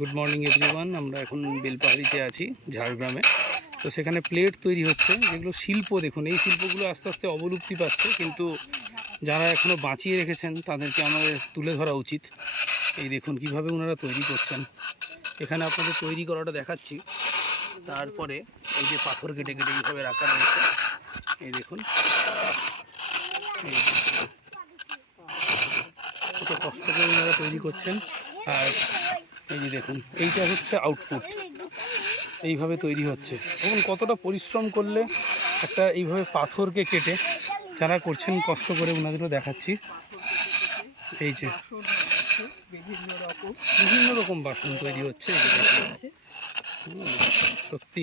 Good morning everyone. আমরা এখন বেলপাহাড়িতে আছি, ঝাড়গ্রামে। তো সেখানে প্লেট তৈরি হচ্ছে, যেগুলো শিল্প। দেখুন, এই শিল্পগুলো আস্তে আস্তে অবলুপ্তি পাচ্ছে, কিন্তু যারা এখনও বাঁচিয়ে রেখেছেন তাদেরকে আমাদের তুলে ধরা উচিত। এই দেখুন কিভাবে ওনারা তৈরি করছেন। এখানে আপনাদের তৈরি করাটা দেখাচ্ছি। তারপরে এই যে পাথর কেটে কেটে এইভাবে রাখা রয়েছে, এই দেখুন কত কষ্ট করে ওনারা তৈরি করছেন। আর এই যে দেখুন, এইটা হচ্ছে আউটপুট, এইভাবে তৈরি হচ্ছে। এবং কতটা পরিশ্রম করলে একটা এইভাবে পাথরকে কেটে যারা করছেন কষ্ট করে, ওনাদেরও দেখাচ্ছি। এই যে বিভিন্ন রকম বাসন তৈরি হচ্ছে, সত্যি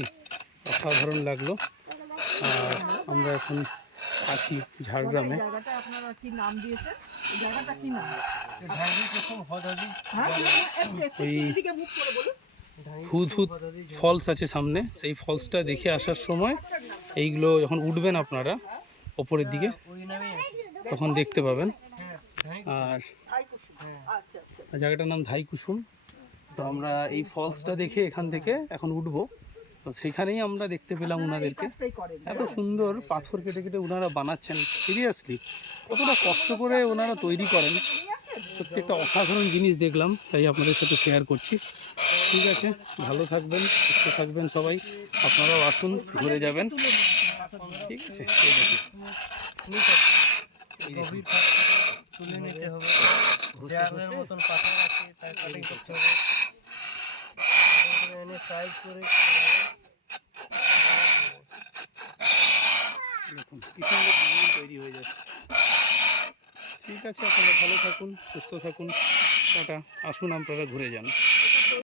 অসাধারণ লাগলো। আর আমরা এখন আছি ঝাড়গ্রামে। ওই হুদহুদ ফলস আছে সামনে, সেই ফলসটা দেখে আসার সময় এইগুলো যখন উঠবেন আপনারা ওপরের দিকে, তখন দেখতে পাবেন। আর জায়গাটার নাম ধাইকুসুম। তো আমরা এই ফলসটা দেখে এখান থেকে এখন উঠবো। তো সেখানেই আমরা দেখতে পেলাম ওনাদেরকে এত সুন্দর পাথর কেটে কেটে ওনারা বানাচ্ছেন। সিরিয়াসলি কতটা কষ্ট করে ওনারা তৈরি করেন, সত্যি একটা অসাধারণ জিনিস দেখলাম, তাই আপনাদের সাথে শেয়ার করছি। ঠিক আছে, ভালো থাকবেন, সুস্থ থাকবেন সবাই। আপনারাও আসুন, ঘুরে যাবেন। ঠিক আছে, ঠিক আছে। তুলে নিতে হবে, ড্রামের মতন পাথর আছে, তার কাটিং করতে হবে, এনে সাইজ করে দেখুন কি সুন্দর ডিজাইন তৈরি হয়ে যাচ্ছে। ঠিক আছে, আপনারা ভালো থাকুন, সুস্থ থাকুন। টাটা, আসুন আপনারা ঘুরে যান।